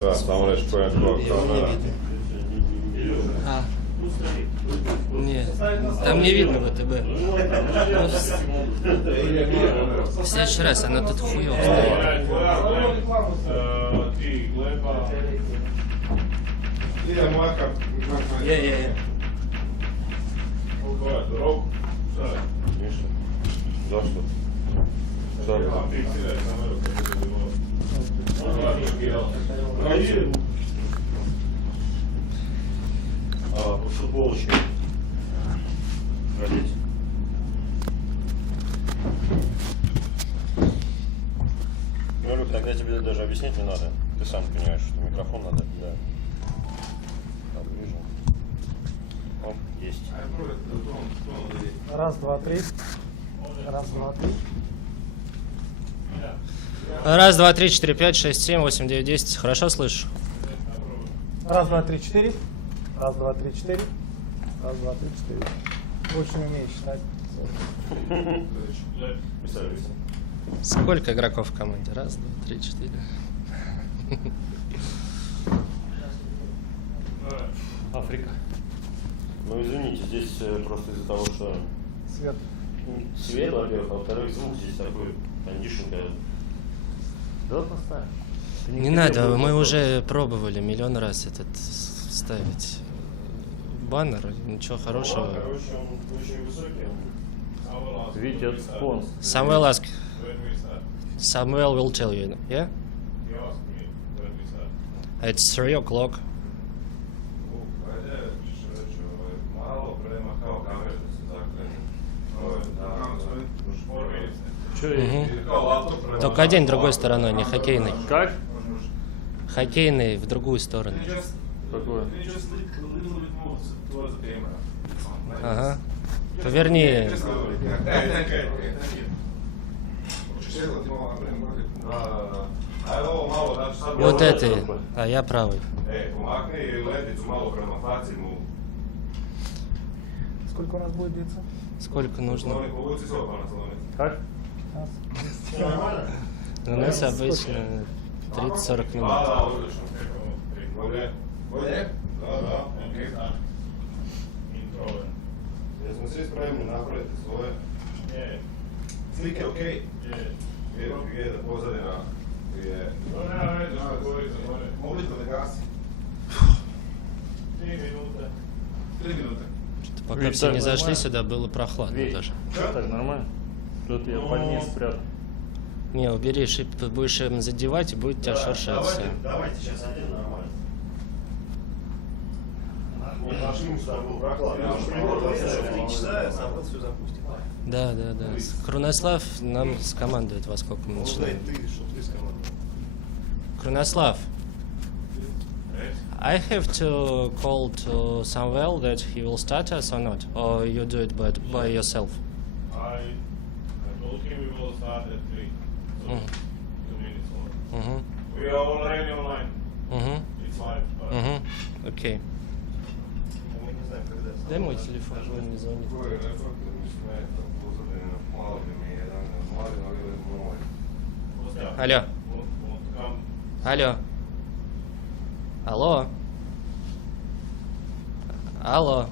Да, само лишь Его не видно. А. Нет, там не видно ВТБ. В следующий раз она тут хуёво стоит. Я. За что? По футболочке. Родить. Ну, Люк, тогда тебе даже объяснить не надо. Ты сам понимаешь, что микрофон надо, да. Так, вижу. Оп, есть. Раз, два, три. Раз, два, три. Раз, два, три, четыре, пять, шесть, семь, восемь, девять, десять. Хорошо слышу? Раз, два, три, четыре. Раз, два, три, четыре. Раз, два, три, четыре. Очень умеешь считать. Сколько игроков в команде? Раз, два, три, четыре. Африка. Ну, извините, здесь просто из-за того, что Свет. свет, во-первых, а во-вторых, звук здесь такой, кондишнка. Да, поставь. Не надо, мы уже пробовали миллион раз этот ставить баннер, ничего хорошего. Короче, он очень высокий. Витя, это спонс. Samuel ask. Samuel will tell you, yeah? It's 3 o'clock. Только одень другой стороной, не хоккейный. Как? Хоккейный в другую сторону. Какое? Ага. Поверни. Вот это. А я правый. Сколько у нас будет длиться? Сколько нужно? Как? У нас обычно 30-40 минут. Jesmo svi spremni napraviti svoje slike, ok? Gdje da pozadina je... Mobitel da gasi. 3 minute. Что-то пока все не зашли сюда, было прохладно даже. Так, нормально? Тут я под низ спрятал. Не, убери шип, будешь им задевать и будет тебя шуршаться. Давайте сейчас один нормально. Наш муж там был прохладный. Да. Крунослав нам скомандует, во сколько мы начинаем. Крунослав, I have to call to Samuel that he will start us or not, or you do it by yourself. I told him we will start at 3, so 2 minutes more. We are already online. It's live. Окей. Дай мой телефон, он не звонит. Алло. Алло. Алло. Алло.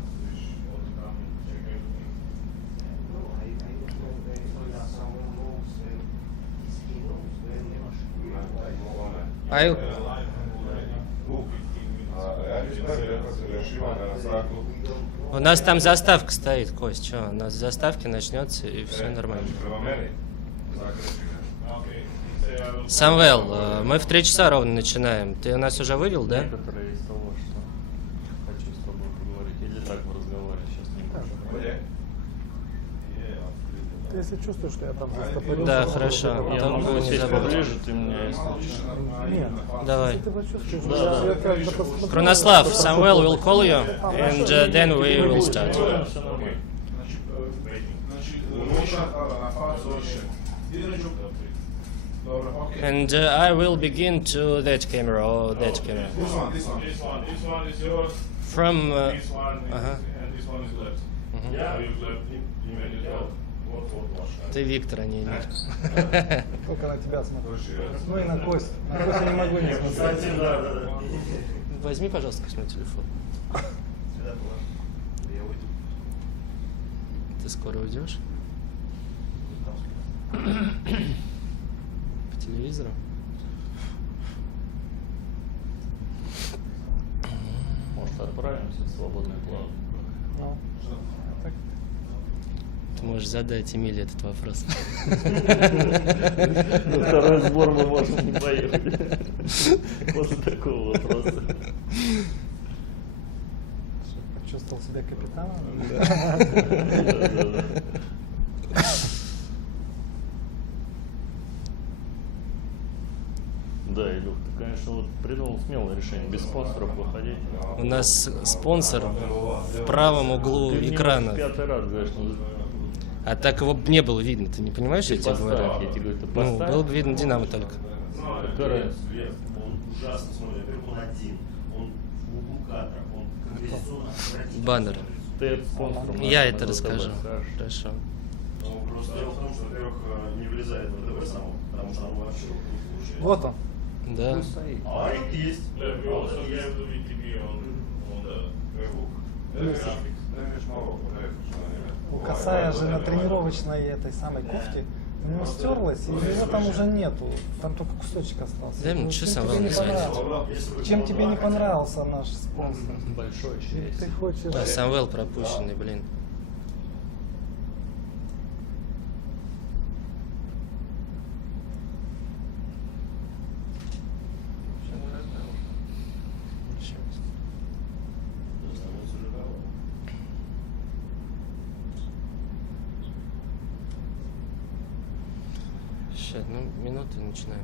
У нас там заставка стоит, Кость, что? У нас с заставки начнется и все нормально. Самвел, мы в 3 часа ровно начинаем. Ты нас уже вывел, да? Некоторые из того, что хочу с тобой поговорить. Или так в разговоре сейчас не можем. Ты если чувствуешь, что я там застопорился... Да, хорошо. Я Только могу не сесть забудь. поближе, ты меня, если что. Нет. Давай. Если ты почувствуешь, Да. я как бы посмотрю, Крунослав, что Samuel will call you, and then we will start. Все нормально. And I will begin to that camera or that camera. This one is yours. From This one is, uh-huh. and this one is left. Yeah, you left him as well. Вот ваш. Ты Виктор, а не Эмиль. Только на тебя смотрю. Ну и на Кость. На Кость я не могу не смотреть. Константин, да. Возьми, пожалуйста, мой телефон. Я уйду. Ты скоро уйдешь? По телевизору? Может, отправимся в свободное плавание? Ну, так. Ты можешь задать Эмиле этот вопрос. На второй сбор мы можем не поехать. После такого вопроса. Что, почувствовал себя капитаном? Да. Да, Илюх, ты, конечно, вот придумал смелое решение, без спонсоров выходить. У нас спонсор в правом углу Ты мне экрана. в 5-й раз говоришь, ну, А так его б не было видно, ты не понимаешь, ты я тебе поставь, говорю? я тебе говорю, ты Ну, поставь. было бы видно Динамо только. Какая Он ужасно смотрит. Во-первых, он один. Он в углу кадра. Он композиционно отвратительно Баннер. смотрится. Ты спонсором. Я на это ВТБ расскажу. скажешь. Хорошо. Ну, просто дело в том, что, во-первых, не влезает в ВТБ само, потому что оно вообще не получается. Вот он. Да. Пусть стоит. А это есть. Yeah, we А also вот это есть. have the VTB on the Facebook. У Касая же на тренировочной этой самой кофте у него стерлась, и его там уже нету. Там только кусочек остался. Да, Ну, что чем Самвел тебе не не звонит? понравилось? Чем тебе не понравился наш спонсор? Большое Ты счастье. хочешь... Да, Самвел пропущенный, блин. Сейчас, ну, минуты начинаем.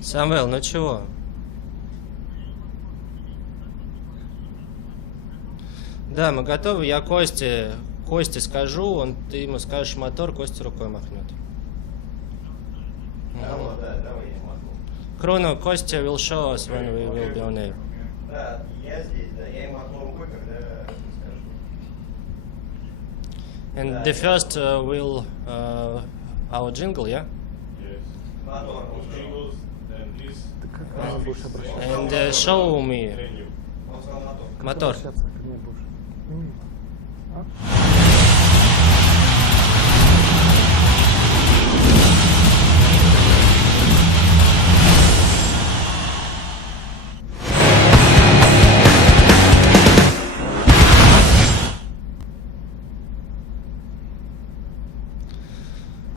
Самвел, ну чего? Да, мы готовы. Я Косте скажу, ты ему скажешь мотор, Костя рукой махнет. Да, давай я могу. Кроно, Костя will show us when we will be on air. Да, я здесь, да. Я ему махну рукой, когда скажу. And the first will our jingle, yeah? Yes. Мотор. Jingles, then this. Ты как ко мне будешь обращаться? And show me Then you. Он сказал мотор. мотор. Обращаться ко мне будешь? А?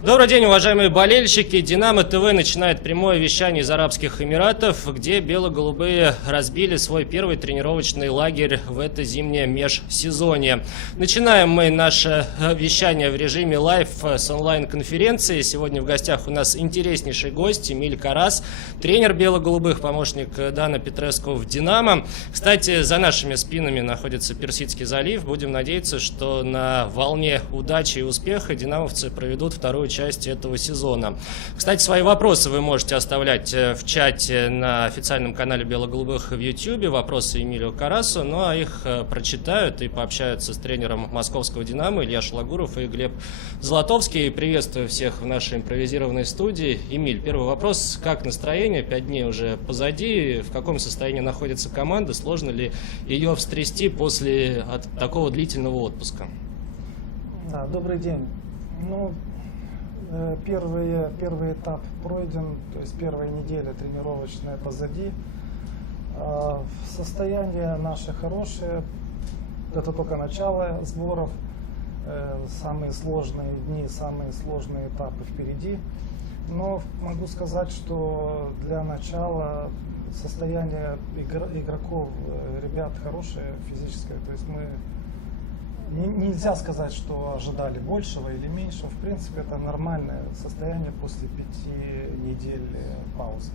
Добрый день, уважаемые болельщики. Динамо ТВ начинает прямое вещание из Арабских Эмиратов, где бело-голубые разбили свой первый тренировочный лагерь в это зимнее межсезонье. Начинаем мы наше вещание в режиме лайв с онлайн-конференции. Сегодня в гостях у нас интереснейший гость Эмиль Карас, тренер бело-голубых, помощник Дана Петреску в Динамо. Кстати, за нашими спинами находится Персидский залив. Будем надеяться, что на волне удачи и успеха динамовцы проведут вторую часть этого сезона. Кстати, свои вопросы вы можете оставлять в чате на официальном канале Бело-голубых в YouTube. Вопросы Эмилию Карасу, ну а их прочитают и пообщаются с тренером московского «Динамо» Илья Шлагуров и Глеб Золотовский. Приветствую всех в нашей импровизированной студии. Эмиль, первый вопрос. Как настроение? 5 дней уже позади. В каком состоянии находится команда? Сложно ли ее встрясти после такого длительного отпуска? Да, добрый день. Ну, первый этап пройден, то есть первая неделя тренировочная позади. Состояние наше хорошее, это только начало сборов, самые сложные дни, самые сложные этапы впереди. Но могу сказать, что для начала состояние игроков, ребят хорошее физическое, то есть мы нельзя сказать, что ожидали большего или меньшего. В принципе, это нормальное состояние после 5 недель паузы.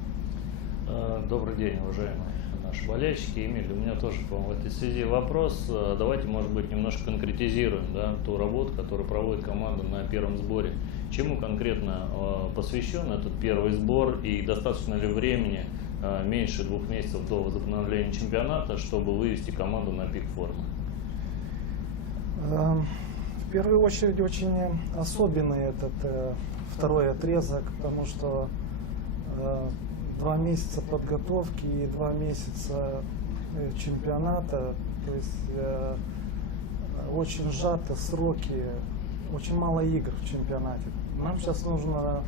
Добрый день, уважаемые наши болельщики. Эмиль, у меня тоже к вам в этой связи вопрос. Давайте, может быть, немножко конкретизируем, да, ту работу, которую проводит команда на первом сборе. Чему конкретно посвящен этот первый сбор и достаточно ли времени меньше 2 месяцев до возобновления чемпионата, чтобы вывести команду на пик формы? В первую очередь очень особенный этот второй отрезок, потому что 2 месяца подготовки и 2 месяца чемпионата, то есть очень сжаты сроки, очень мало игр в чемпионате. Нам сейчас нужно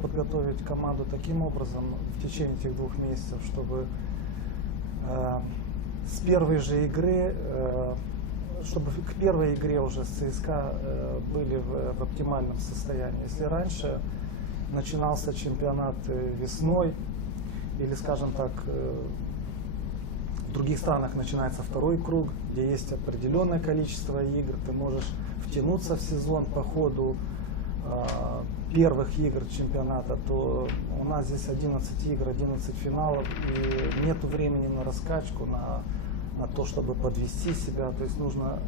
подготовить команду таким образом в течение этих 2 месяцев, чтобы с первой же игры, чтобы к первой игре уже с ЦСКА были в оптимальном состоянии. Если раньше начинался чемпионат весной, или, скажем так, в других странах начинается второй круг, где есть определенное количество игр, ты можешь втянуться в сезон по ходу первых игр чемпионата, то у нас здесь 11 игр, 11 финалов, и нет времени на раскачку, на то, чтобы подвести себя. То есть нужно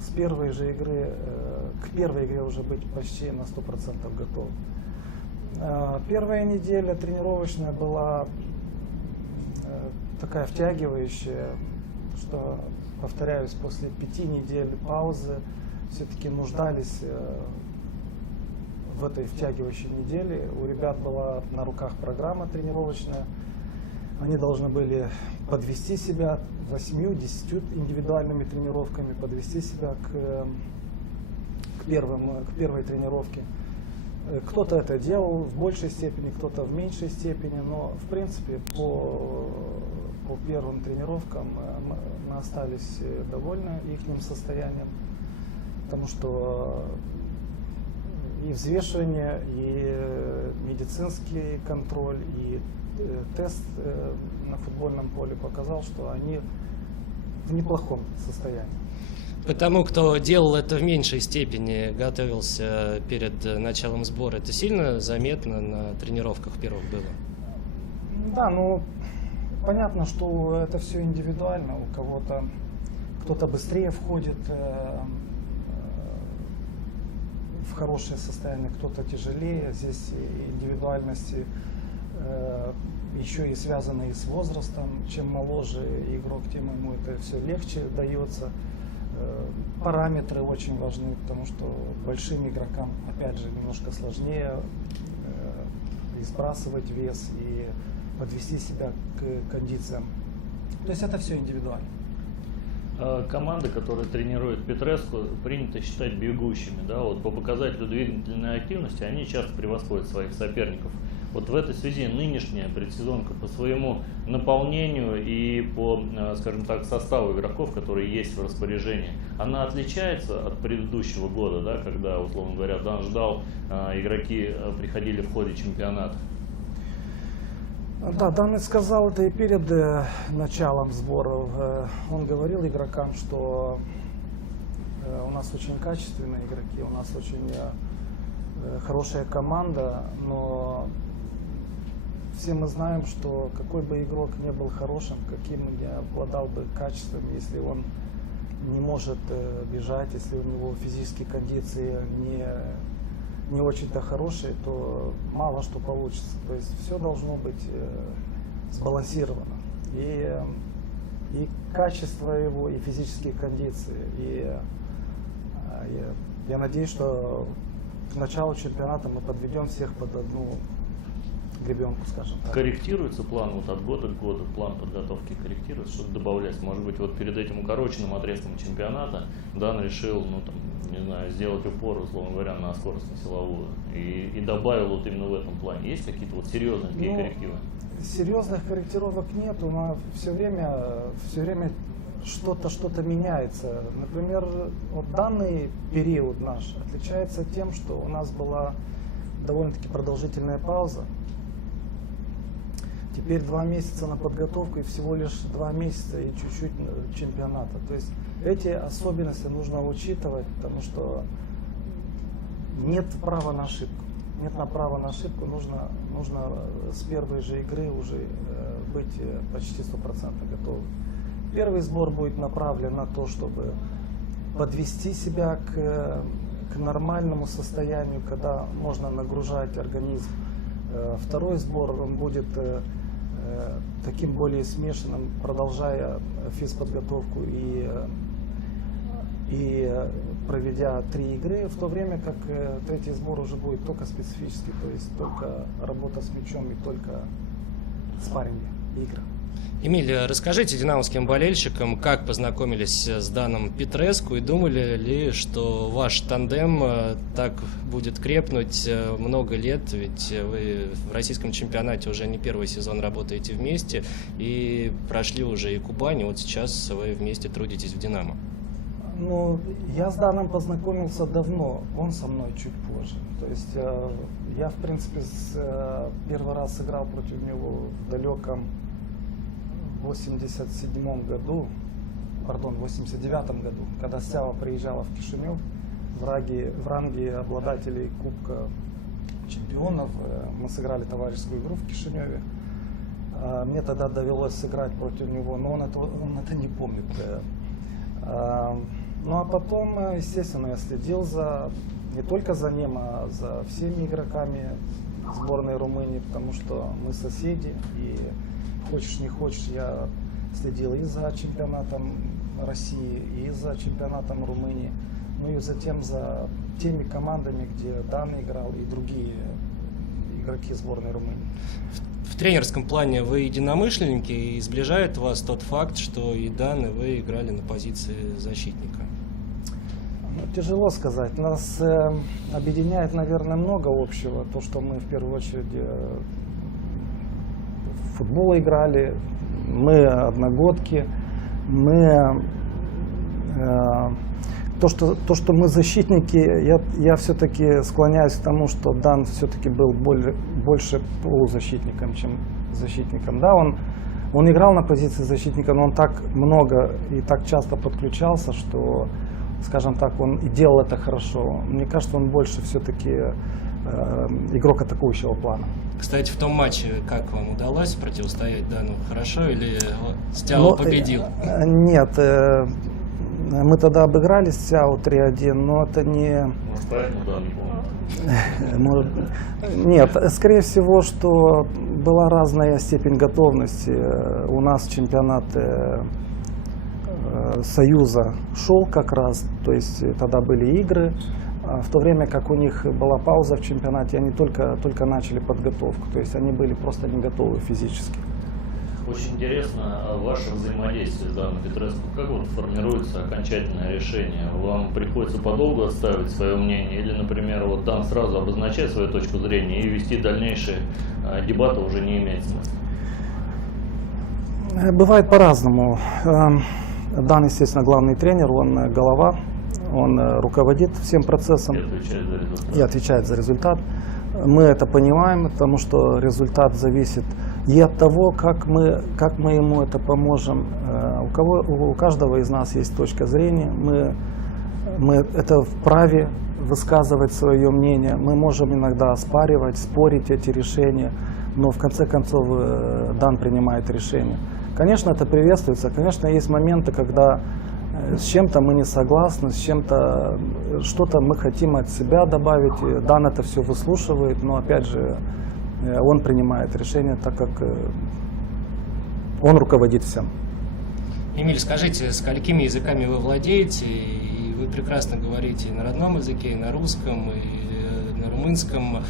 с первой же игры, к первой игре уже быть почти на 100% готов. Первая неделя тренировочная была такая втягивающая, что, повторяюсь, после 5 недель паузы все-таки нуждались в этой втягивающей неделе. У ребят была на руках программа тренировочная. Они должны были подвести себя 8-10 индивидуальными тренировками, подвести себя к первой тренировке. Кто-то это делал в большей степени, кто-то в меньшей степени, но в принципе по первым тренировкам мы остались довольны их состоянием, потому что и взвешивание, и медицинский контроль, и тест на футбольном поле показал, что они в неплохом состоянии. Потому кто делал это в меньшей степени, готовился перед началом сбора, это сильно заметно на тренировках первых было? Да, ну понятно, что это все индивидуально. У кого-то кто-то быстрее входит в хорошее состояние, кто-то тяжелее. Здесь индивидуальности еще и связаны и с возрастом. Чем моложе игрок, тем ему это все легче дается. Параметры очень важны, потому что большим игрокам, опять же, немножко сложнее и сбрасывать вес, и подвести себя к кондициям. То есть это все индивидуально. Команды, которые тренируют Петреску, принято считать бегущими. Да? Вот по показателю двигательной активности они часто превосходят своих соперников. Вот в этой связи нынешняя предсезонка по своему наполнению и по, скажем так, составу игроков, которые есть в распоряжении, она отличается от предыдущего года, да, когда, условно говоря, Дан ждал, игроки приходили в ходе чемпионата? Да, Дан сказал это и перед началом сборов. Он говорил игрокам, что у нас очень качественные игроки, у нас очень хорошая команда, но все мы знаем, что какой бы игрок не был хорошим, каким не обладал бы качеством, если он не может бежать, если у него физические кондиции не очень-то хорошие, то мало что получится. То есть все должно быть сбалансировано. И качество его, и физические кондиции. И я надеюсь, что к началу чемпионата мы подведем всех под одну гребенку, скажем так. Корректируется план вот от года к году, план подготовки корректируется, что-то добавляется? Может быть, вот перед этим укороченным отрезком чемпионата Дан решил, ну там, не знаю, сделать упор, условно говоря, на скоростно-силовую и добавил вот именно в этом плане. Есть какие-то вот серьезные такие коррективы? Серьезных корректировок нет, но все время что-то меняется. Например, вот данный период наш отличается тем, что у нас была довольно-таки продолжительная пауза. Теперь 2 месяца на подготовку и всего лишь 2 месяца и чуть-чуть чемпионата. То есть эти особенности нужно учитывать, потому что нет права на ошибку. Нет права на ошибку, нужно с первой же игры уже быть почти 100% готовым. Первый сбор будет направлен на то, чтобы подвести себя к нормальному состоянию, когда можно нагружать организм Второй сбор, он будет таким более смешанным, продолжая физподготовку и проведя 3 игры, в то время как третий сбор уже будет только специфический, то есть только работа с мячом и только спарринги, игры. Эмиль, расскажите динамовским болельщикам, как познакомились с Даном Петреску и думали ли, что ваш тандем так будет крепнуть много лет, ведь вы в российском чемпионате уже не первый сезон работаете вместе и прошли уже и Кубань, и вот сейчас вы вместе трудитесь в «Динамо». Ну, я с Даном познакомился давно, он со мной чуть позже. То есть я, в принципе, первый раз сыграл против него в далеком 89 году, когда Сява приезжала в Кишинев в ранге обладателей Кубка чемпионов. Мы сыграли товарищескую игру в Кишиневе. Мне тогда довелось сыграть против него, но он это не помнит. Ну а потом, естественно, я следил не только за ним, а за всеми игроками сборной Румынии, потому что мы соседи, и хочешь не хочешь, я следил и за чемпионатом России, и за чемпионатом Румынии, ну и затем за теми командами, где Дан играл, и другие игроки сборной Румынии. В тренерском плане вы единомышленники, и сближает вас тот факт, что и Дан, и вы играли на позиции защитника? Ну, тяжело сказать. Нас объединяет, наверное, много общего. То, что мы в первую очередь в футбол играли, мы одногодки, то, что мы защитники, я все-таки склоняюсь к тому, что Дан все-таки был больше полузащитником, чем защитником. Да, он играл на позиции защитника, но он так много и так часто подключался, что, скажем так, он и делал это хорошо. Мне кажется, он больше все-таки игрок атакующего плана. Кстати, в том матче как вам удалось противостоять Дану? Хорошо или Стяо победил? Нет, мы тогда обыграли Стяо 3-1, но это не... Может, поэтому да, не помню. Нет, скорее всего, что была разная степень готовности. У нас чемпионат Союза шел как раз, то есть тогда были игры, в то время как у них была пауза в чемпионате, они только начали подготовку, то есть они были просто не готовы физически. Очень интересно ваше взаимодействие с Даном Петреску. Как вот формируется окончательное решение? Вам приходится подолгу отстаивать свое мнение? Или, например, вот Дан сразу обозначает свою точку зрения и вести дальнейшие дебаты уже не имеет смысла? Бывает по-разному. Дан, естественно, главный тренер, он голова, он руководит всем процессом и отвечает за результат. Мы это понимаем, потому что результат зависит и от того, как мы ему это поможем. У каждого из нас есть точка зрения, мы это вправе высказывать свое мнение, мы можем иногда оспаривать, спорить эти решения, но в конце концов Дан принимает решение. Конечно, это приветствуется, конечно, есть моменты, когда с чем-то мы не согласны, с чем-то что-то мы хотим от себя добавить. Дан это все выслушивает, но опять же он принимает решение, так как он руководит всем. Эмиль, скажите, сколькими языками вы владеете? И вы прекрасно говорите и на родном языке, и на русском, и на румынском.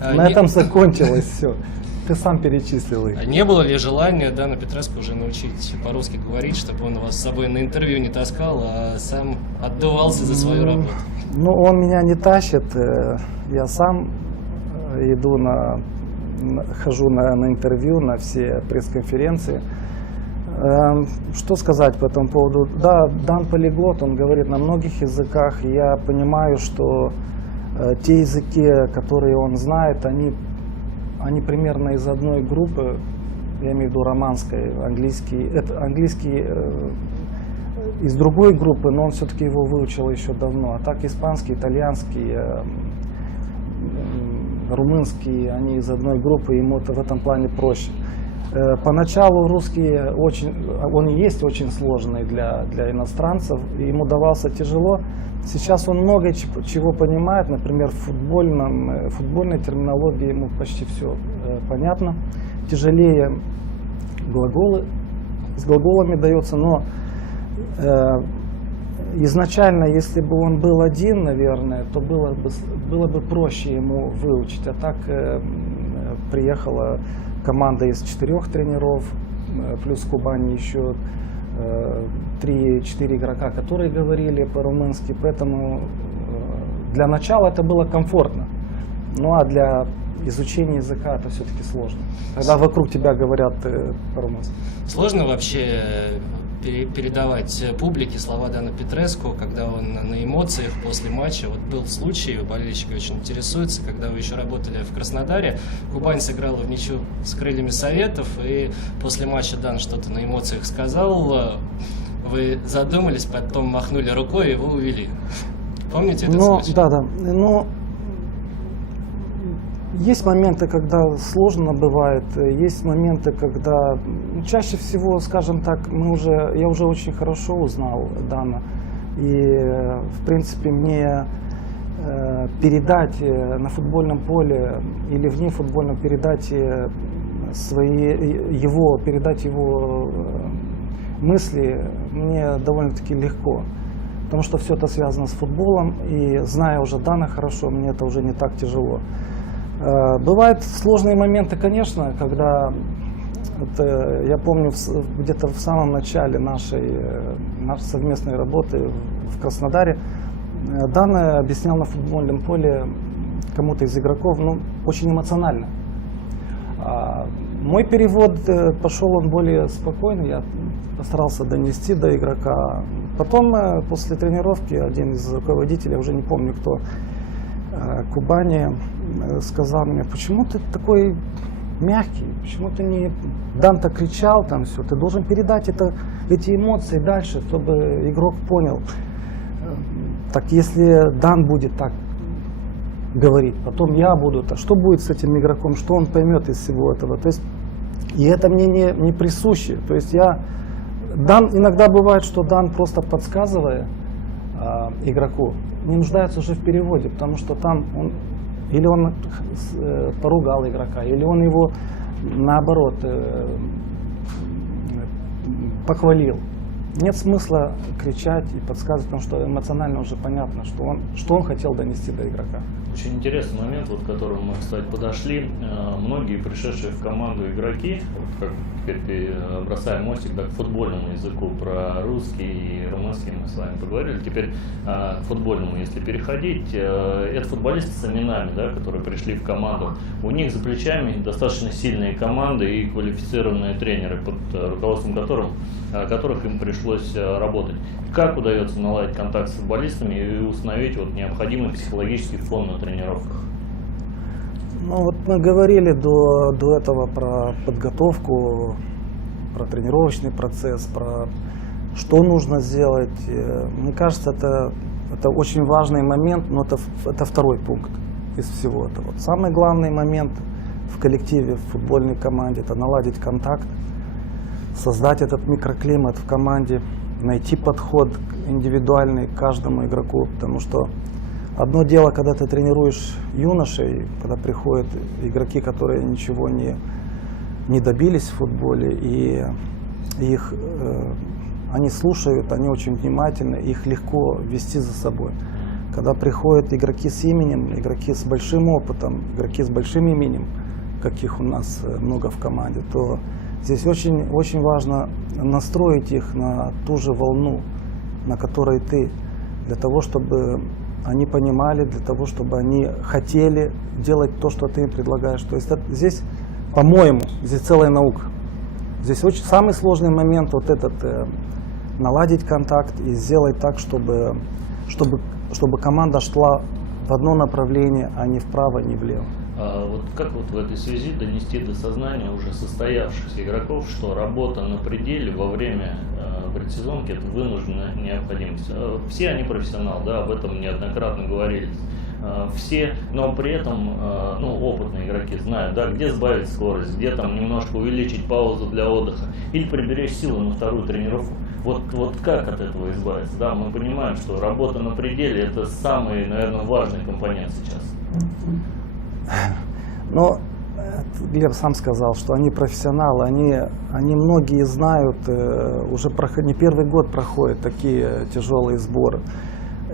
На этом закончилось все. Ты сам перечислил их. Не было ли желания Дана Петреску уже научить по-русски говорить, чтобы он вас с собой на интервью не таскал, а сам отдувался за свою работу? Ну, он меня не тащит. Я сам хожу на интервью, на все пресс-конференции. Что сказать по этому поводу? Да, Дан полиглот, он говорит на многих языках. И я понимаю, что те языки, которые он знает, они примерно из одной группы, я имею в виду романской, английский из другой группы, но он все-таки его выучил еще давно. А так испанский, итальянский, румынский, они из одной группы, ему это в этом плане проще. Поначалу русский он и есть очень сложный для иностранцев, и ему давался тяжело. Сейчас он много чего понимает, например, в футбольной терминологии ему почти все понятно. Тяжелее глаголы, с глаголами дается, но изначально, если бы он был один, наверное, то было бы проще ему выучить. А так приехала команда из 4 тренеров, плюс в Кубани еще 3-4 игрока, которые говорили по-румынски, поэтому для начала это было комфортно. Ну а для изучения языка это все-таки сложно, когда вокруг тебя говорят по-румынски. Сложно вообще передавать публике слова Дана Петреску, когда он на эмоциях после матча? Вот был случай, болельщики очень интересуются, когда вы еще работали в Краснодаре, Кубань сыграла в ничью с Крыльями Советов, и после матча Дан что-то на эмоциях сказал, вы задумались, потом махнули рукой и его увели. Помните этот случай? Да. Но есть моменты, когда сложно бывает, есть моменты, когда чаще всего, скажем так, я уже очень хорошо узнал Дана, и в принципе мне передать на футбольном поле или вне футбольного передать его мысли мне довольно-таки легко, потому что все это связано с футболом, и зная уже Дана хорошо, мне это уже не так тяжело. Бывают сложные моменты, конечно, когда, я помню, где-то в самом начале нашей совместной работы в Краснодаре, Дан объяснял на футбольном поле кому-то из игроков, очень эмоционально. Мой перевод пошел, он более спокойный, я постарался донести до игрока. Потом, после тренировки, один из руководителей, уже не помню кто, Кубани, сказал мне: почему ты такой мягкий, почему ты не... Дан-то кричал там все, ты должен передать эти эмоции дальше, чтобы игрок понял. Так если Дан будет так говорить, потом я буду, то что будет с этим игроком, что он поймет из всего этого? То есть, и это мне не присуще. То есть иногда бывает, что Дан, просто подсказывая игроку, не нуждается уже в переводе, потому что там он поругал игрока, или он его наоборот похвалил. Нет смысла кричать и подсказывать, потому что эмоционально уже понятно, что он хотел донести до игрока. Очень интересный момент, вот, к которому мы, кстати, подошли. Многие пришедшие в команду игроки, вот как теперь бросаем мостик к футбольному языку, про русский и румынский мы с вами поговорили. Теперь к футбольному, если переходить, это футболисты с именами, да, которые пришли в команду. У них за плечами достаточно сильные команды и квалифицированные тренеры, под руководством которых им пришлось работать. Как удается наладить контакт с футболистами и установить необходимый психологический фон на тренировках? Мы говорили до этого про подготовку, про тренировочный процесс, про что нужно сделать. Мне кажется, это очень важный момент, но это второй пункт из всего этого. Самый главный момент в коллективе, в футбольной команде — это наладить контакт, создать этот микроклимат в команде, найти подход индивидуальный к каждому игроку, потому что одно дело, когда ты тренируешь юношей, когда приходят игроки, которые ничего не добились в футболе, и они слушают, они очень внимательны, их легко вести за собой. Когда приходят игроки с именем, игроки с большим опытом, игроки с большим именем, каких у нас много в команде, то здесь очень, очень важно настроить их на ту же волну, на которой ты, для того, чтобы они понимали, для того, чтобы они хотели делать то, что ты им предлагаешь. То есть здесь, по-моему, здесь целая наука. Здесь самый сложный момент наладить контакт и сделать так, чтобы команда шла в одно направление, а не вправо, не влево. Как в этой связи донести до сознания уже состоявшихся игроков, что работа на пределе во время предсезонки — это вынужденная необходимость? Все они профессионалы, да, об этом неоднократно говорили. все, но при этом опытные игроки знают, да, где сбавить скорость, где там немножко увеличить паузу для отдыха или приберечь силы на вторую тренировку. Вот как от этого избавиться? Да, мы понимаем, что работа на пределе – это самый, наверное, важный компонент сейчас. Но Глеб сам сказал, что они профессионалы, они многие знают, уже не первый год проходят такие тяжелые сборы.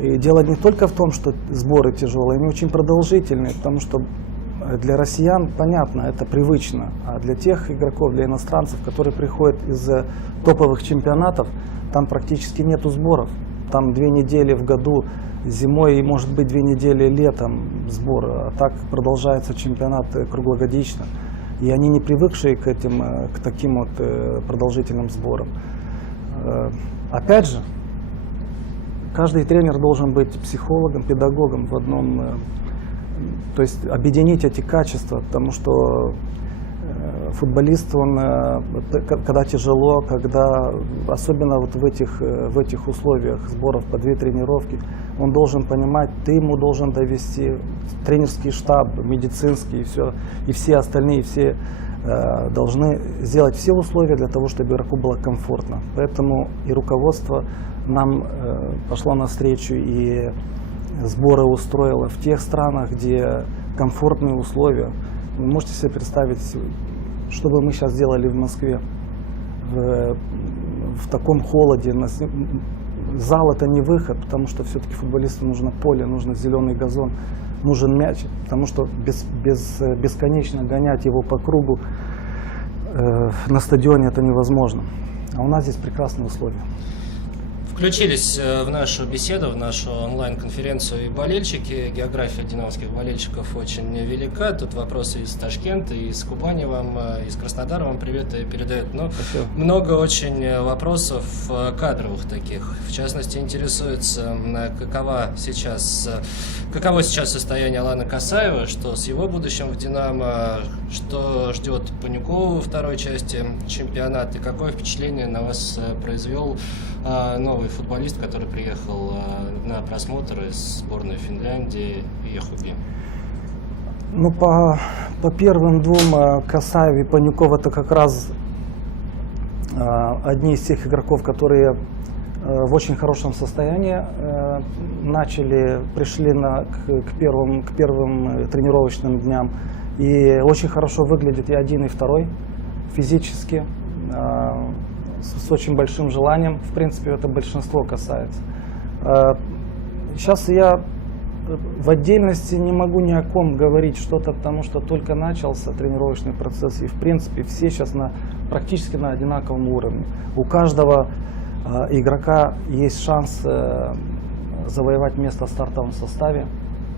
И дело не только в том, что сборы тяжелые, они очень продолжительные, потому что для россиян, понятно, это привычно, а для тех игроков, для иностранцев, которые приходят из топовых чемпионатов, там практически нету сборов. Там 2 недели в году зимой и, может быть, 2 недели летом сбор, а так продолжается чемпионат круглогодично. И они не привыкшие к таким вот продолжительным сборам. Опять же, каждый тренер должен быть психологом, педагогом в одном, то есть объединить эти качества, потому что футболист, он, когда тяжело, когда, особенно вот в этих условиях сборов по 2 тренировки, он должен понимать, ты ему должен довести, тренерский штаб, медицинский, и все остальные, все должны сделать все условия для того, чтобы игроку было комфортно. Поэтому и руководство нам пошло навстречу и сборы устроило в тех странах, где комфортные условия. Вы можете себе представить, что бы мы сейчас делали в Москве в таком холоде. Зал — это не выход, потому что все-таки футболисту нужно поле, нужно зеленый газон, нужен мяч, потому что бесконечно гонять его по кругу на стадионе это невозможно. А у нас здесь прекрасные условия. Включились в нашу беседу, в нашу онлайн-конференцию и болельщики. География динамовских болельщиков очень велика. Тут вопросы из Ташкента, из Кубани вам, из Краснодара вам привет передают. Но много очень вопросов кадровых таких. В частности, интересуется, каково сейчас состояние Алана Касаева, что с его будущим в «Динамо», что ждет Панюкова во второй части чемпионата, и какое впечатление на вас произвел новый футболист, который приехал на просмотр из сборной Финляндии, Яхуби? Ну, по первым 2, Касаев и Панюков, это как раз одни из тех игроков, которые в очень хорошем состоянии пришли к первым тренировочным дням. И очень хорошо выглядит и один, и второй физически, с очень большим желанием. В принципе, это большинство касается. Сейчас я в отдельности не могу ни о ком говорить что-то, потому что только начался тренировочный процесс. И в принципе все сейчас практически на одинаковом уровне. У каждого игрока есть шанс завоевать место в стартовом составе.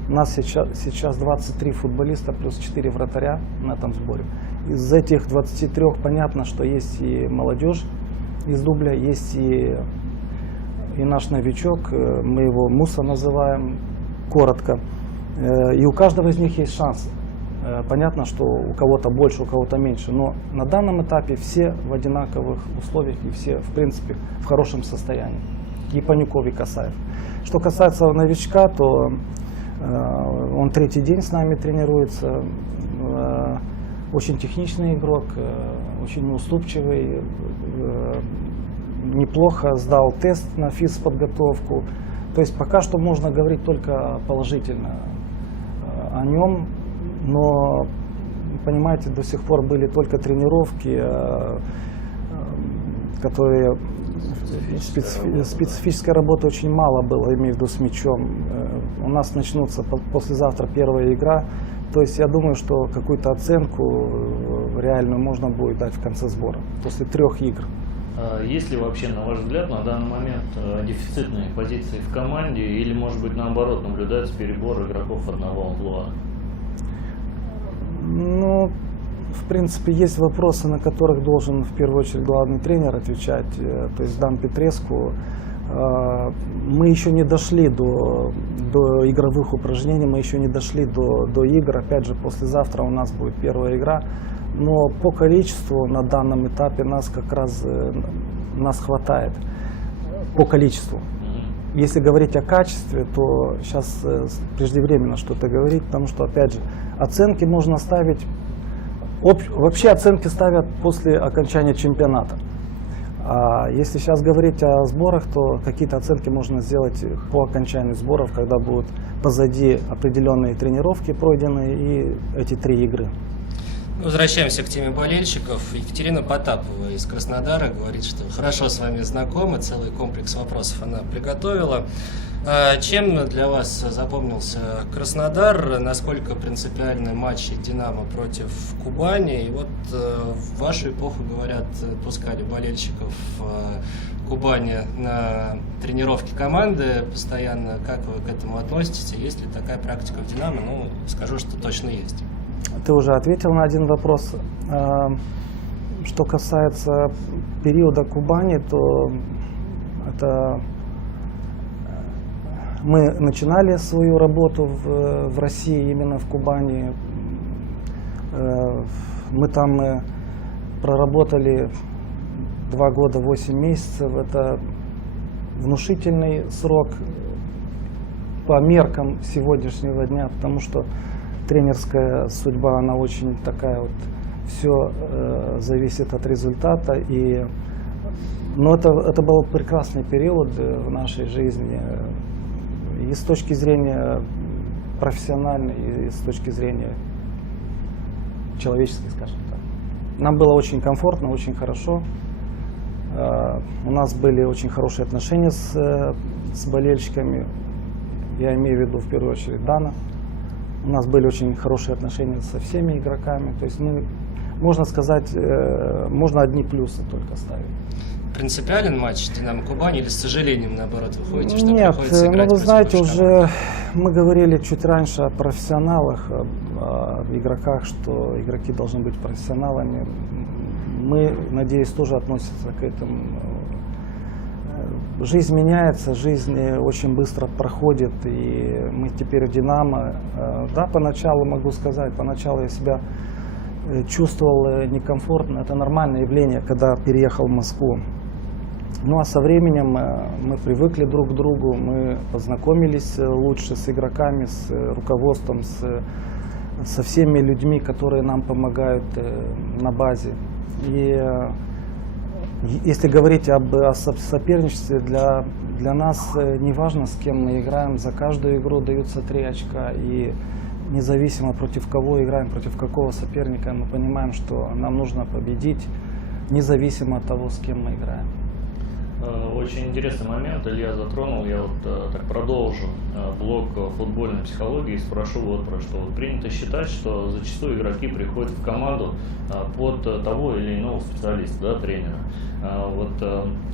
У нас сейчас 23 футболиста плюс 4 вратаря на этом сборе. Из этих 23 понятно, что есть и молодежь из дубля, есть и наш новичок, мы его Муса называем коротко. И у каждого из них есть шанс. Понятно, что у кого-то больше, у кого-то меньше, но на данном этапе все в одинаковых условиях и все, в принципе, в хорошем состоянии. И Панюков, и Касаев. Что касается новичка, то он 3-й день с нами тренируется. Очень техничный игрок, очень уступчивый, неплохо сдал тест на физподготовку. То есть пока что можно говорить только положительно о нем, но, понимаете, до сих пор были только тренировки, которые специфической работы очень мало было, имею в виду с мячом. У нас начнутся послезавтра первая игра. То есть я думаю, что какую-то оценку реальную можно будет дать в конце сбора, после 3 игр. Есть ли вообще, на ваш взгляд, на данный момент дефицитные позиции в команде или, может быть, наоборот, наблюдается перебор игроков одного амплуа? Ну, в принципе, есть вопросы, на которых должен в первую очередь главный тренер отвечать, то есть Дан Петреску. Мы еще не дошли до игровых упражнений, мы еще не дошли до игр. Опять же, послезавтра у нас будет первая игра. Но по количеству на данном этапе нас как раз хватает. По количеству. если говорить о качестве, то сейчас преждевременно что-то говорить, потому что, опять же, оценки можно ставить, вообще оценки ставят после окончания чемпионата. А если сейчас говорить о сборах, то какие-то оценки можно сделать по окончанию сборов, когда будут позади определенные тренировки пройдены и эти 3 игры. Возвращаемся к теме болельщиков. Екатерина Потапова из Краснодара говорит, что хорошо с вами знакома, целый комплекс вопросов она приготовила. Чем для вас запомнился Краснодар? Насколько принципиальны матчи «Динамо» против Кубани? И вот в вашу эпоху, говорят, пускали болельщиков Кубани на тренировки команды постоянно. Как вы к этому относитесь? Есть ли такая практика в «Динамо»? Ну, скажу, что точно есть. Ты уже ответил на один вопрос. Что касается периода Кубани, то это мы начинали свою работу в России, именно в Кубани. Мы там проработали 2 года 8 месяцев. Это внушительный срок по меркам сегодняшнего дня, потому что тренерская судьба, она очень такая вот, все зависит от результата. Но это был прекрасный период в нашей жизни и с точки зрения профессиональной, и с точки зрения человеческой, скажем так. Нам было очень комфортно, очень хорошо. У нас были очень хорошие отношения с болельщиками. Я имею в виду в первую очередь Дана. У нас были очень хорошие отношения со всеми игроками. То есть, можно сказать, можно одни плюсы только ставить. Принципиален матч «Динамо» Кубани или с сожалением, наоборот, вы ходите, что Нет, приходится играть вы знаете, против уже мы говорили чуть раньше о профессионалах, о игроках, что игроки должны быть профессионалами. Мы, надеюсь, тоже относимся к этому. Жизнь меняется, жизнь очень быстро проходит, и мы теперь в «Динамо». Да, поначалу, могу сказать, поначалу я себя чувствовал некомфортно. Это нормальное явление, когда переехал в Москву. Ну а со временем мы привыкли друг к другу, мы познакомились лучше с игроками, с руководством, со всеми людьми, которые нам помогают на базе. И если говорить об соперничестве, для нас не важно, с кем мы играем. За каждую игру даются 3 очка. И независимо против кого играем, против какого соперника, мы понимаем, что нам нужно победить, независимо от того, с кем мы играем. Очень интересный момент Илья затронул. Я вот так продолжу блок футбольной психологии и спрошу вот про что. Вот принято считать, что зачастую игроки приходят в команду под того или иного специалиста, да, тренера. Вот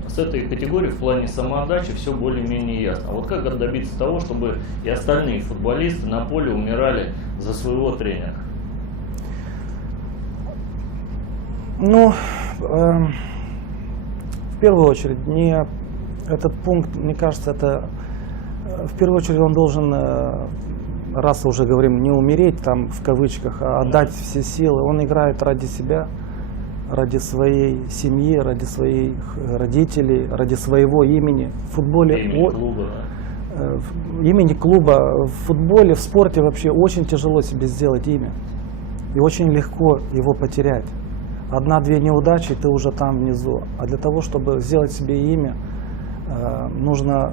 с этой категорией в плане самоотдачи все более-менее ясно. А вот как добиться того, чтобы и остальные футболисты на поле умирали за своего тренера? Ну, в первую очередь, этот пункт, мне кажется, в первую очередь он должен, раз уже говорим, не умереть там в кавычках, а отдать все силы. Он играет ради себя, ради своей семьи, ради своих родителей, ради своего имени. В футболе Имени клуба, да? Имени клуба. В футболе, в спорте вообще очень тяжело себе сделать имя. И очень легко его потерять. 1-2 неудачи, ты уже там внизу. А для того, чтобы сделать себе имя, нужно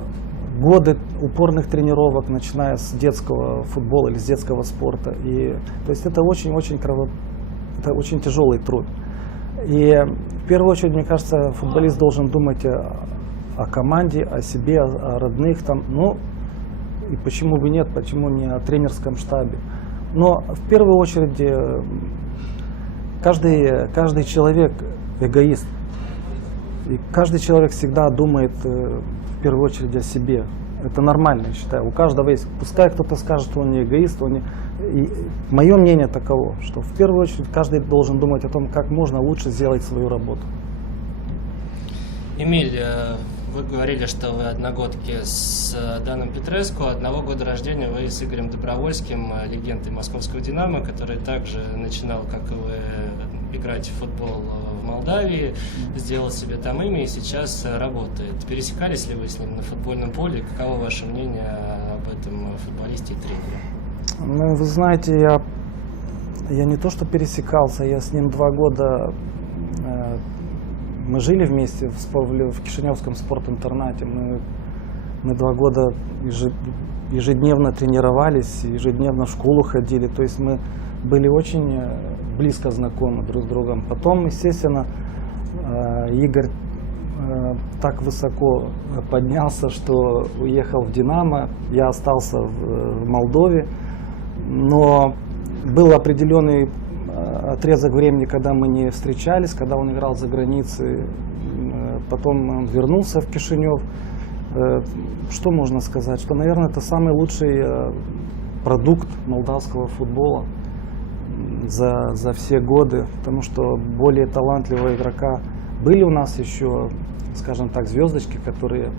годы упорных тренировок, начиная с детского футбола или с детского спорта. То есть это это очень тяжелый труд. И в первую очередь, мне кажется, футболист должен думать о команде, о себе, о родных там. Ну, и почему бы нет, почему не о тренерском штабе. Но в первую очередь каждый человек эгоист. И каждый человек всегда думает в первую очередь о себе. Это нормально, я считаю. У каждого есть. Пускай кто-то скажет, что он не эгоист, И мое мнение таково, что в первую очередь каждый должен думать о том, как можно лучше сделать свою работу. Эмиль, вы говорили, что вы одногодки с Даном Петреску, 1 года рождения вы с Игорем Добровольским, легендой московского «Динамо», который также начинал, как и вы, играть в футбол в Молдавии, сделал себе там имя и сейчас работает. Пересекались ли вы с ним на футбольном поле? Каково ваше мнение об этом футболисте и тренере? Ну, вы знаете, я не то что пересекался, я с ним 2 года, мы жили вместе в Кишиневском спортинтернате, мы 2 года ежедневно тренировались, ежедневно в школу ходили, то есть мы были очень близко знакомы друг с другом. Потом, естественно, Игорь так высоко поднялся, что уехал в «Динамо», я остался в Молдове, но был определенный отрезок времени, когда мы не встречались, когда он играл за границей, потом он вернулся в Кишинев. Что можно сказать? Что, наверное, это самый лучший продукт молдавского футбола за все годы, потому что более талантливого игрока были у нас еще, скажем так, звездочки, которые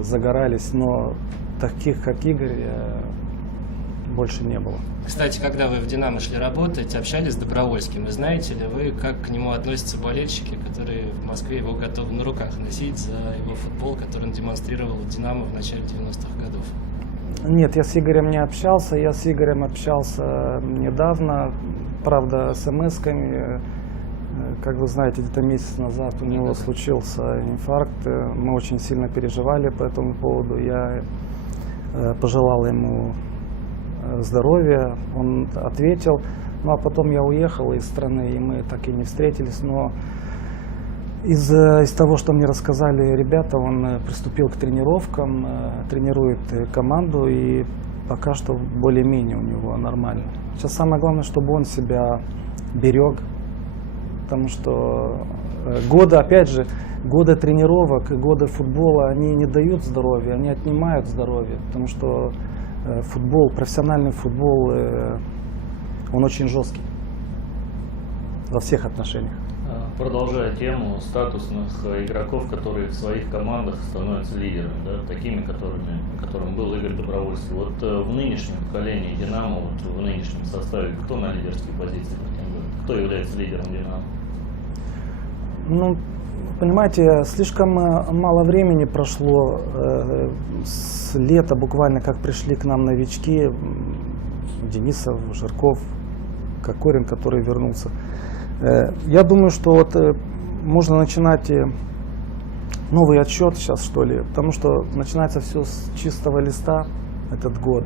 загорались, но таких, как Игорь, больше не было. Кстати, когда вы в «Динамо» шли работать, общались с Добровольским, и знаете ли вы, как к нему относятся болельщики, которые в Москве его готовы на руках носить за его футбол, который он демонстрировал в «Динамо» в начале 90-х годов? Нет, я с Игорем не общался, я с Игорем общался недавно, правда, смс-ками. Как вы знаете, где-то месяц назад у него случился инфаркт, мы очень сильно переживали по этому поводу, я пожелал ему здоровья, он ответил, ну а потом я уехал из страны, и мы так и не встретились, но из того, что мне рассказали ребята, он приступил к тренировкам, тренирует команду, и пока что более-менее у него нормально. Сейчас самое главное, чтобы он себя берег, потому что годы тренировок, годы футбола, они не дают здоровья, они отнимают здоровье, потому что футбол, профессиональный футбол, он очень жесткий во всех отношениях. Продолжая тему статусных игроков, которые в своих командах становятся лидерами, да, такими, которым был Игорь Добровольский. Вот в нынешнем поколении «Динамо», вот в нынешнем составе, кто на лидерские позиции претендует? Кто является лидером «Динамо»? Ну, понимаете, слишком мало времени прошло с лета, буквально как пришли к нам новички, Денисов, Жирков, Кокорин, который вернулся. Я думаю, что вот можно начинать новый отсчет сейчас, что ли, потому что начинается все с чистого листа этот год,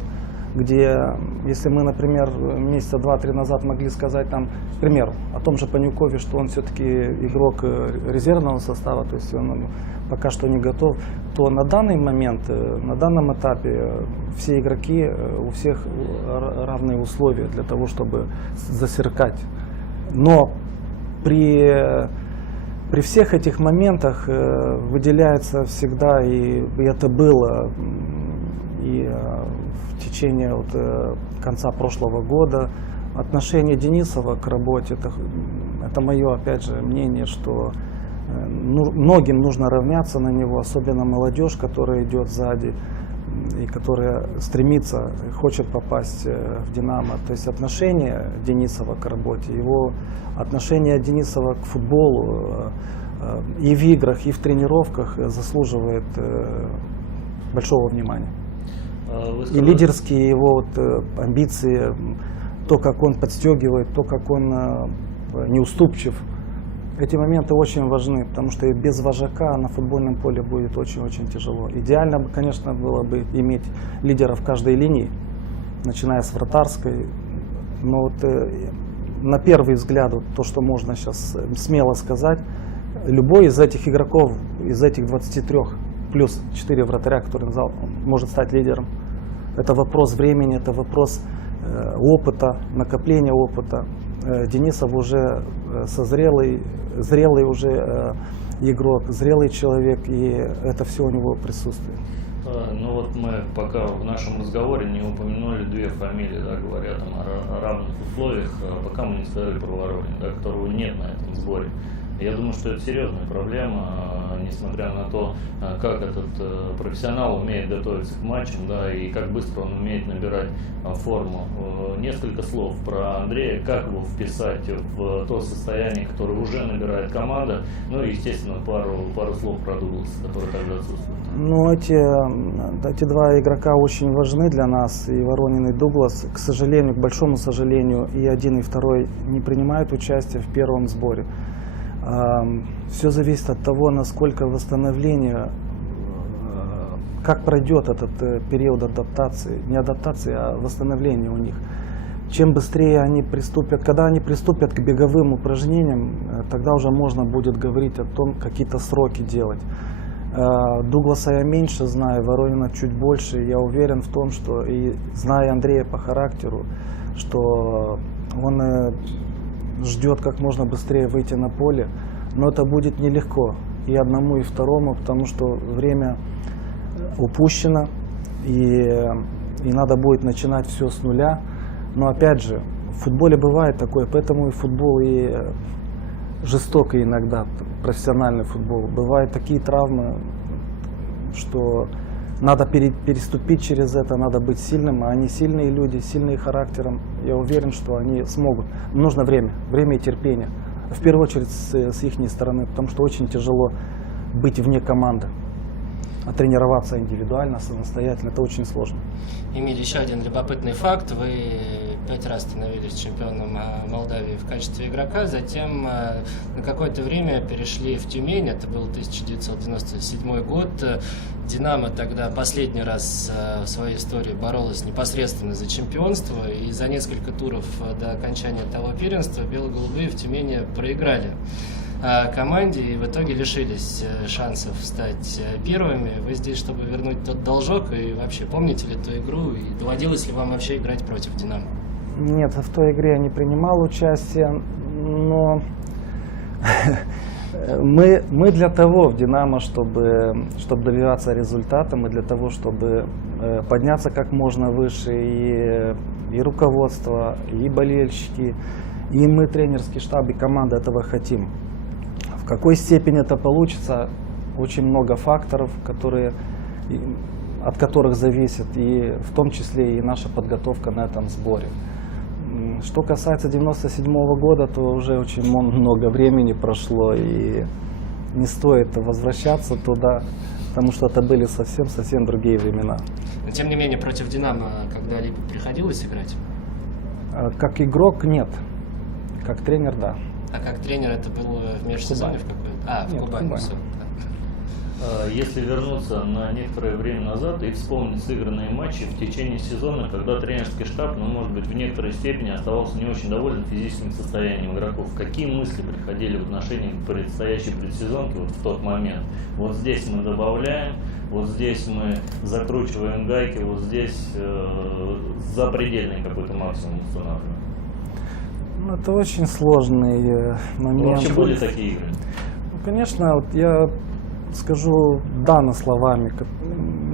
где, если мы, например, месяца 2-3 назад могли сказать, там, к примеру, о том же Панюкове, что он все-таки игрок резервного состава, то есть он пока что не готов, то на данный момент, на данном этапе все игроки, у всех равные условия для того, чтобы засверкать. Но при всех этих моментах выделяется всегда, и это было и в течение конца прошлого года, отношение Денисова к работе, это мое, опять же, мнение, что многим нужно равняться на него, особенно молодежь, которая идет сзади и которая стремится, хочет попасть в «Динамо». То есть отношение Денисова к работе, его отношение Денисова к футболу и в играх, и в тренировках заслуживает большого внимания. И лидерские его амбиции, то, как он подстегивает, то, как он неуступчив, эти моменты очень важны, потому что без вожака на футбольном поле будет очень-очень тяжело. Идеально, конечно, было бы иметь лидера в каждой линии, начиная с вратарской. Но вот на первый взгляд, вот то, что можно сейчас смело сказать, любой из этих игроков, из этих 23, плюс 4 вратаря, который назвал, может стать лидером. Это вопрос времени, это вопрос опыта, накопления опыта. Денисов уже зрелый уже игрок, зрелый человек, и это все у него присутствует. Ну вот мы пока в нашем разговоре не упомянули 2 фамилии, да, говоря там о равных условиях, пока мы не сказали про Воронин, да, которого нет на этом сборе. Я думаю, что это серьезная проблема. несмотря на то, как этот профессионал умеет готовиться к матчам, да, и как быстро он умеет набирать форму. Несколько слов про Андрея, как его вписать в то состояние, которое уже набирает команда, ну и, естественно, пару слов про Дугласа, который также отсутствует. Ну, эти два игрока очень важны для нас, и Воронин, и Дуглас. К сожалению, к большому сожалению, и один, и второй не принимают участие в первом сборе. Все зависит от того, насколько восстановление, как пройдет этот период адаптации, не адаптации, а восстановления у них. Чем быстрее они приступят, когда они приступят к беговым упражнениям, тогда уже можно будет говорить о том, какие-то сроки делать. Дугласа я меньше знаю, Воронина чуть больше. Я уверен в том, что, и зная Андрея по характеру, что он ждет как можно быстрее выйти на поле, но это будет нелегко и одному, и второму, потому что время упущено, и надо будет начинать все с нуля. Но опять же, в футболе бывает такое, поэтому и футбол и жестокий иногда, профессиональный футбол. Бывают такие травмы, что надо переступить через это, надо быть сильным, а они сильные люди, сильные характером. Я уверен, что они смогут. Нужно время и терпение. В первую очередь с их стороны, потому что очень тяжело быть вне команды. А тренироваться индивидуально, самостоятельно, это очень сложно. Эмиль, еще один любопытный факт. Вы 5 раз становились чемпионом Молдавии в качестве игрока, затем на какое-то время перешли в Тюмень, это был 1997 год. «Динамо» тогда последний раз в своей истории боролась непосредственно за чемпионство, и за несколько туров до окончания того первенства бело-голубые в Тюмени проиграли команде и в итоге лишились шансов стать первыми. Вы здесь, чтобы вернуть тот должок, и вообще помните ли ту игру, и доводилось ли вам вообще играть против «Динамо»? Нет, в той игре я не принимал участие, но мы для того в «Динамо», чтобы добиваться результата, мы для того, чтобы подняться как можно выше, и руководство, и болельщики, и мы, тренерский штаб, и команда этого хотим. В какой степени это получится, очень много факторов, от которых зависит, и в том числе и наша подготовка на этом сборе. Что касается 1997 года, то уже очень много времени прошло, и не стоит возвращаться туда, потому что это были совсем другие времена. Но тем не менее, против «Динамо» когда-либо приходилось играть? Как игрок нет, как тренер да. А как тренер это было в межсезонье в какой-то? В Кубани. Если вернуться на некоторое время назад и вспомнить сыгранные матчи в течение сезона, когда тренерский штаб, может быть, в некоторой степени оставался не очень доволен физическим состоянием игроков, какие мысли приходили в отношении к предстоящей предсезонке в тот момент? Вот здесь мы добавляем, вот здесь мы закручиваем гайки, вот здесь запредельный какой-то максимум устанавливаем. Это очень сложный момент. Вообще были такие игры? Конечно, я скажу «да» словами.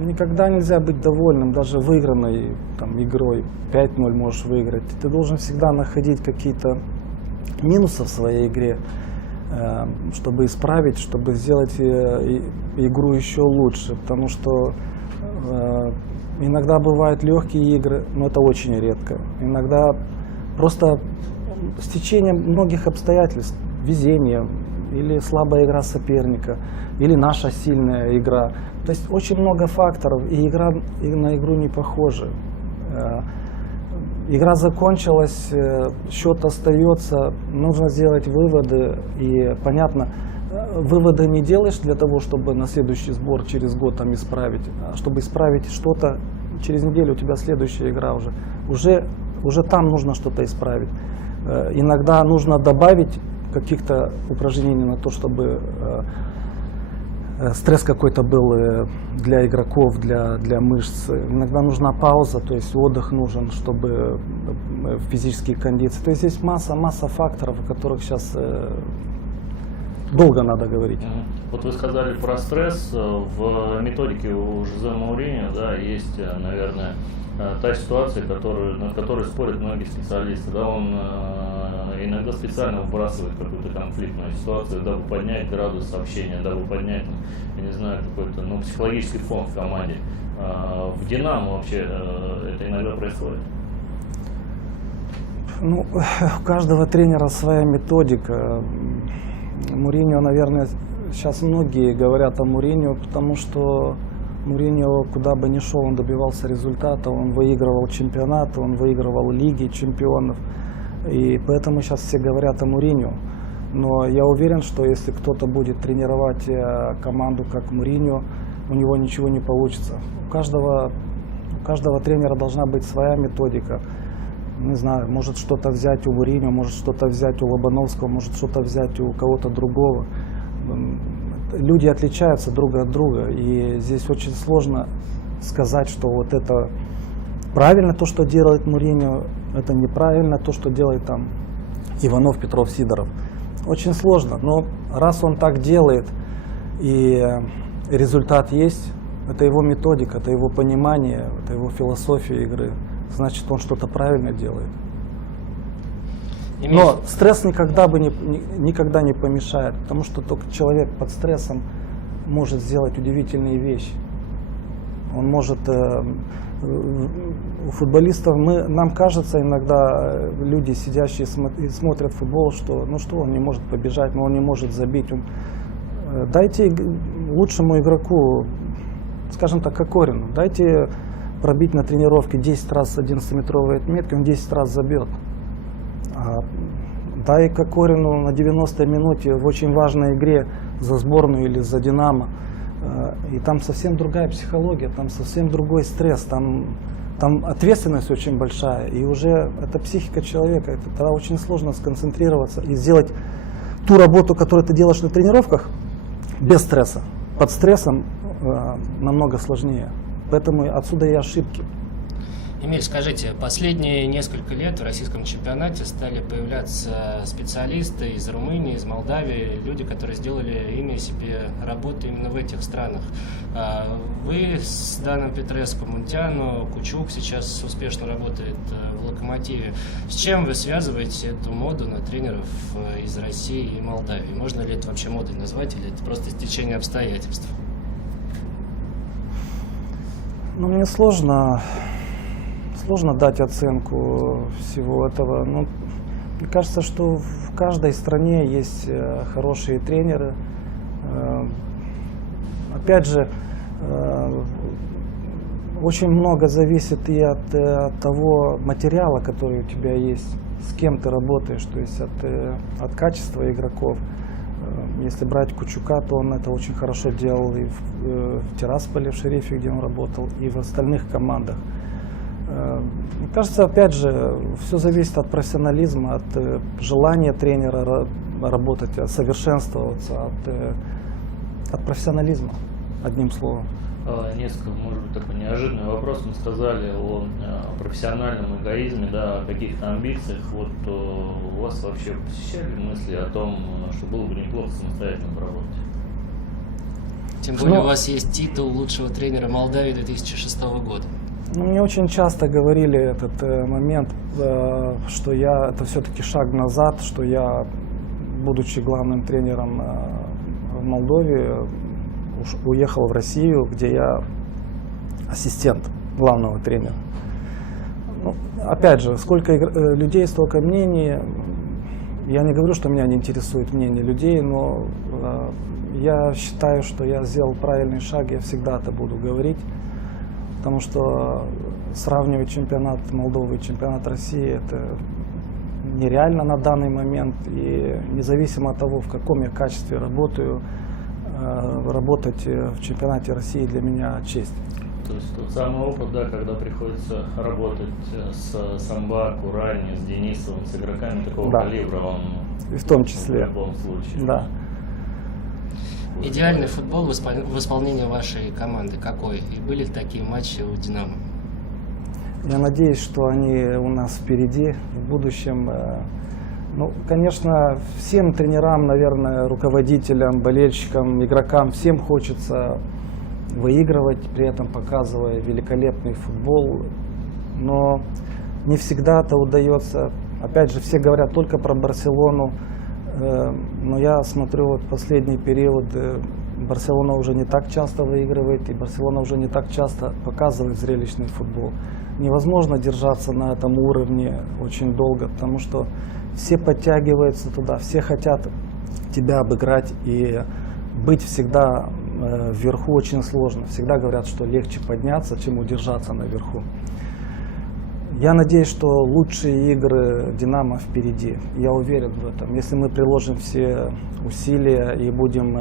Никогда нельзя быть довольным, даже выигранной игрой. 5-0 можешь выиграть. Ты должен всегда находить какие-то минусы в своей игре, чтобы исправить, чтобы сделать игру еще лучше. Потому что иногда бывают легкие игры, но это очень редко. Иногда просто стечение многих обстоятельств, везение, или слабая игра соперника, или наша сильная игра. То есть очень много факторов, и игра на игру не похожа. Игра закончилась, счет остается, нужно сделать выводы, и понятно, выводы не делаешь для того, чтобы на следующий сбор через год исправить, а чтобы исправить что-то, через неделю у тебя следующая игра уже там нужно что-то исправить. Иногда нужно добавить каких-то упражнений на то, чтобы стресс какой-то был для игроков, для мышц. Иногда нужна пауза, то есть отдых нужен, чтобы физические кондиции. То есть здесь масса факторов, о которых сейчас долго надо говорить. Вот вы сказали про стресс. В методике у Жозе Мауриньо, есть, наверное, та ситуация, над которой спорят многие специалисты. Да, он иногда специально выбрасывает какую-то конфликтную ситуацию, дабы поднять градус общения, дабы поднять, я не знаю, какой-то психологический фон в команде. В «Динамо» вообще это иногда происходит? Ну, у каждого тренера своя методика. Муриньо, наверное, сейчас многие говорят о Муриньо, потому что Муриньо, куда бы ни шел, он добивался результата, он выигрывал чемпионаты, он выигрывал лиги чемпионов. И поэтому сейчас все говорят о Муриньо. Но я уверен, что если кто-то будет тренировать команду как Муриньо, у него ничего не получится. У каждого тренера должна быть своя методика. Не знаю, может что-то взять у Муриньо, может что-то взять у Лобановского, может что-то взять у кого-то другого. Люди отличаются друг от друга, и здесь очень сложно сказать, что вот это правильно то, что делает Муриньо, это неправильно то, что делает там Иванов, Петров, Сидоров. Очень сложно, но раз он так делает и результат есть, это его методика, это его понимание, это его философия игры, значит, он что-то правильно делает. Но стресс никогда не помешает, потому что только человек под стрессом может сделать удивительные вещи. Он может, у футболистов, нам кажется иногда, люди, сидящие и смотрят футбол, что он не может побежать, но он не может забить. Дайте лучшему игроку, скажем так, Кокорину, дайте пробить на тренировке 10 раз 11-метровые отметки, он 10 раз забьет. Дай Кокорину на 90-й минуте в очень важной игре за сборную или за «Динамо». И там совсем другая психология, там совсем другой стресс, там ответственность очень большая. И уже это психика человека, это тогда очень сложно сконцентрироваться и сделать ту работу, которую ты делаешь на тренировках, без стресса. Под стрессом намного сложнее. Поэтому отсюда и ошибки. Эмиль, скажите, последние несколько лет в российском чемпионате стали появляться специалисты из Румынии, из Молдавии, люди, которые сделали имя себе работу именно в этих странах. Вы с Даном Петреско, Мунтяну, Кучук сейчас успешно работает в «Локомотиве». С чем вы связываете эту моду на тренеров из России и Молдавии? Можно ли это вообще модой назвать, или это просто стечение обстоятельств? Ну, мне сложно дать оценку всего этого. Но мне кажется, что в каждой стране есть хорошие тренеры. Опять же, очень много зависит и от того материала, который у тебя есть, с кем ты работаешь, то есть от качества игроков. Если брать Кучука, то он это очень хорошо делал и в Тирасполе, в Шерифе, где он работал, и в остальных командах. Мне кажется, опять же, все зависит от профессионализма, от желания тренера работать, совершенствоваться, от профессионализма, одним словом. Несколько, может быть, такой неожиданный вопрос. Мы сказали о профессиональном эгоизме, да, о каких-то амбициях. Вот у вас вообще посещали мысли о том, что было бы неплохо самостоятельно поработать? Тем более у вас есть титул лучшего тренера Молдавии 2006 года. Мне очень часто говорили этот момент, что это все-таки шаг назад, что я, будучи главным тренером в Молдове, уехал в Россию, где я ассистент главного тренера. Ну, опять же, сколько людей, столько мнений. Я не говорю, что меня не интересует мнение людей, но я считаю, что я сделал правильный шаг, я всегда это буду говорить. Потому что сравнивать чемпионат Молдовы и чемпионат России — это нереально на данный момент. И независимо от того, в каком я качестве работаю, работать в чемпионате России для меня честь. То есть тот самый опыт, да, когда приходится работать с Самба, Курани, с Денисовым, с игроками такого калибра, он и в том числе. В любом случае. Да. Идеальный футбол в исполнении вашей команды какой? И были ли такие матчи у «Динамо»? Я надеюсь, что они у нас впереди, в будущем. Ну, конечно, всем тренерам, наверное, руководителям, болельщикам, игрокам, всем хочется выигрывать, при этом показывая великолепный футбол. но не всегда это удается. Опять же, все говорят только про Барселону, но я смотрю вот последний период, Барселона уже не так часто выигрывает, и Барселона уже не так часто показывает зрелищный футбол. Невозможно держаться на этом уровне очень долго, потому что все подтягиваются туда, все хотят тебя обыграть, и быть всегда вверху очень сложно. Всегда говорят, что легче подняться, чем удержаться наверху. Я надеюсь, что лучшие игры «Динамо» впереди. Я уверен в этом. Если мы приложим все усилия и будем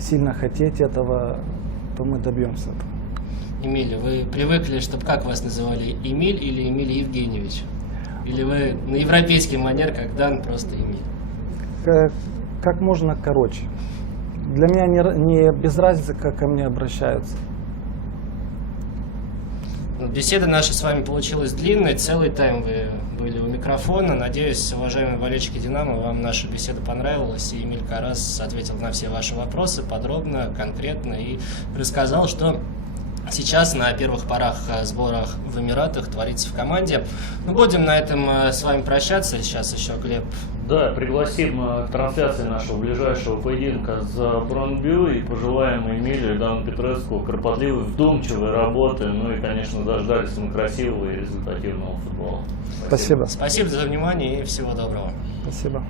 сильно хотеть этого, то мы добьемся этого. Эмиль, вы привыкли, чтобы как вас называли? Эмиль или Эмиль Евгеньевич? Или вы на европейский манер, как Дан, просто Эмиль? Как можно короче. Для меня не без разницы, как ко мне обращаются. Беседа наша с вами получилась длинной, целый тайм вы были у микрофона. Надеюсь, уважаемые болельщики «Динамо», вам наша беседа понравилась, и Эмиль Карас ответил на все ваши вопросы подробно, конкретно и рассказал, что сейчас на первых порах сборах в Эмиратах творится в команде. Мы будем на этом с вами прощаться. Сейчас еще Глеб. Да, пригласим к трансляции нашего ближайшего поединка за Бронбю и пожелаем Эмилию и Дану Петреску кропотливой, вдумчивой работы, ну и, конечно, дождались мы красивого и результативного футбола. Спасибо. Спасибо за внимание и всего доброго. Спасибо.